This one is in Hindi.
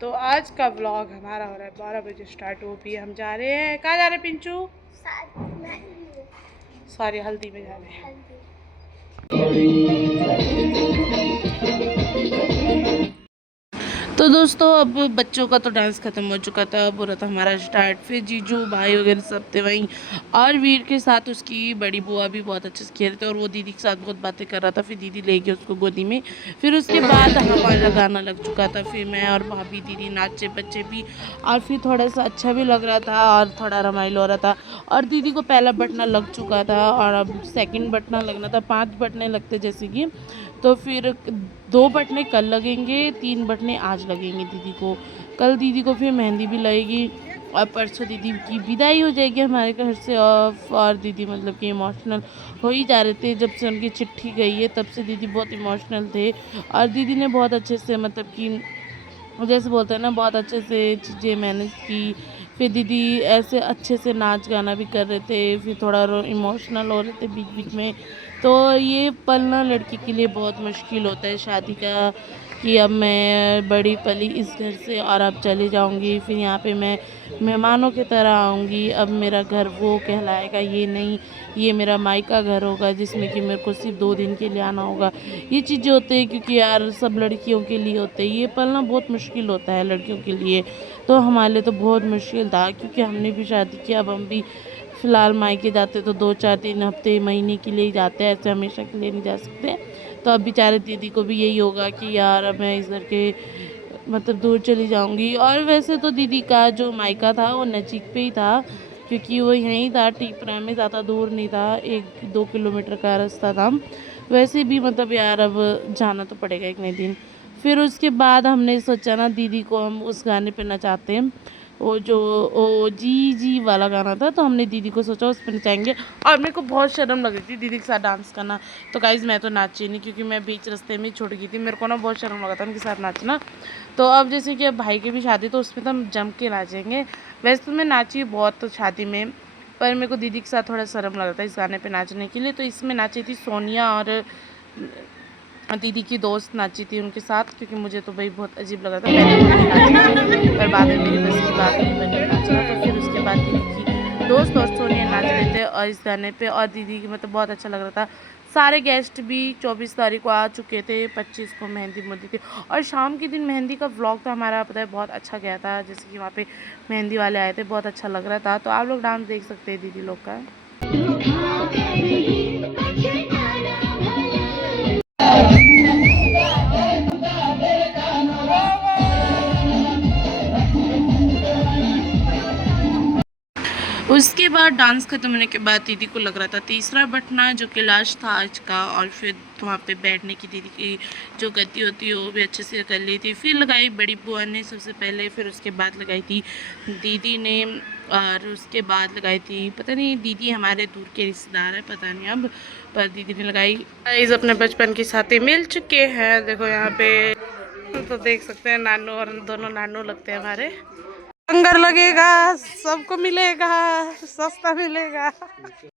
तो आज का व्लॉग हमारा हो रहा है 12 बजे स्टार्ट। वो भी हम जा रहे हैं, कहाँ जा रहे हैं पिंचू? सॉरी, हल्दी में जा रहे हैं। तो दोस्तों अब बच्चों का तो डांस खत्म हो चुका था, अब हो रहा था हमारा स्टार्ट। फिर जीजू भाई वगैरह सब थे वहीं, और वीर के साथ उसकी बड़ी बुआ भी बहुत अच्छे से खेल रहे थे, और वो दीदी के साथ बहुत बातें कर रहा था। फिर दीदी ले गई उसको गोदी में। फिर उसके बाद हमारा गाना लग चुका था, फिर मैं और भाभी दीदी नाचे, बच्चे भी, और फिर थोड़ा सा अच्छा भी लग रहा था और थोड़ा रमाइल हो रहा था। और दीदी को पहला बटना लग चुका था और अब सेकेंड बटना लगना था। 5 बटने लगते जैसे कि, तो फिर 2 बटने कल लगेंगे, 3 बटने आज लगेंगे दीदी को। कल दीदी को फिर मेहंदी भी लगेगी और परसों दीदी की विदाई हो जाएगी हमारे घर से ऑफ। और दीदी मतलब कि इमोशनल हो ही जा रहे थे, जब से उनकी चिट्ठी गई है तब से दीदी बहुत इमोशनल थे। और दीदी ने बहुत अच्छे से मतलब कि जैसे बोलते हैं ना, बहुत अच्छे से चीज़ें मैनेज की। फिर दीदी ऐसे अच्छे से नाच गाना भी कर रहे थे, फिर थोड़ा इमोशनल हो रहे थे बीच बीच में। तो ये पल ना लड़की के लिए बहुत मुश्किल होता है शादी का, कि अब मैं बड़ी पली इस घर से और अब चली जाऊंगी, फिर यहाँ पे मैं मेहमानों की तरह आऊँगी। अब मेरा घर वो कहलाएगा, ये नहीं, ये मेरा मायका घर होगा जिसमें कि मेरे को सिर्फ 2 दिन के लिए आना होगा। ये चीज़ें होते हैं क्योंकि यार सब लड़कियों के लिए होते हैं, ये पल ना बहुत मुश्किल होता है लड़कियों के लिए। तो हमारे लिए तो बहुत मुश्किल था, क्योंकि हमने भी शादी किया। अब हम भी फ़िलहाल मायके जाते तो 2-4-3 हफ्ते महीने के लिए ही जाते हैं, ऐसे हमेशा के लिए नहीं जा सकते। तो अब बेचारे दीदी को भी यही होगा कि यार अब मैं इस घर के मतलब दूर चली जाऊंगी। और वैसे तो दीदी का जो मायका था वो नज़दीक पे ही था, क्योंकि वो यहीं था, टीपरा में, ज़्यादा दूर नहीं था, 1-2 किलोमीटर का रास्ता था। वैसे भी मतलब यार अब जाना तो पड़ेगा एक नए दिन। फिर उसके बाद हमने सोचा ना दीदी को हम उस गाने पे नचाते हैं, वो जो ओ जी जी वाला गाना था, तो हमने दीदी को सोचा उस पर नचाएंगे। और मेरे को बहुत शर्म लग रही थी दीदी के साथ डांस करना, तो गाइज़ मैं तो नाची नहीं, क्योंकि मैं बीच रास्ते में ही छूट गई थी। मेरे को ना बहुत शर्म लगा था उनके साथ नाचना। तो अब जैसे कि अब भाई की भी शादी, तो उसमें तो हम जम के नाचेंगे। वैसे तो मैं नाची बहुत तो शादी में, पर मेरे को दीदी के साथ थोड़ा शर्म लग रहा था इस गाने पे नाचने के लिए। तो इसमें नाची थी सोनिया और दीदी की दोस्त नाची थी उनके साथ, क्योंकि मुझे तो भाई बहुत अजीब लग रहा था। पहले तो मैं नाची थी, पर बाद में मेरी बस की बात नहीं बनी नाचना। तो फिर उसके बाद दीदी की दोस्त और सोनिया नाच रहे थे और इस गाने पे, और दीदी की मतलब बहुत अच्छा लग रहा था। सारे गेस्ट भी 24 तारीख को आ चुके थे, 25 को मेहंदी मुहंदी थी। और शाम के दिन मेहंदी का व्लॉग तो हमारा पता है बहुत अच्छा गया था, जैसे कि वहाँ पे मेहंदी वाले आए थे, बहुत अच्छा लग रहा था। तो आप लोग डांस देख सकते हैं दीदी लोग का। उसके बाद डांस ख़त्म होने के बाद दीदी को लग रहा था तीसरा बटना, जो कि लास्ट था आज का। और फिर वहाँ पे बैठने की दीदी की जो गद्दी होती है वो भी अच्छे से कर ली थी। फिर लगाई बड़ी बुआ ने सबसे पहले, फिर उसके बाद लगाई थी दीदी ने, और उसके बाद लगाई थी, पता नहीं दीदी हमारे दूर के रिश्तेदार है पता नहीं अब, पर दीदी ने लगाई। इस अपने बचपन के साथी मिल चुके हैं, देखो यहाँ पे तो देख सकते हैं, नानू और दोनों नानू लगते हैं हमारे। लंगर लगेगा, सबको मिलेगा, सस्ता मिलेगा।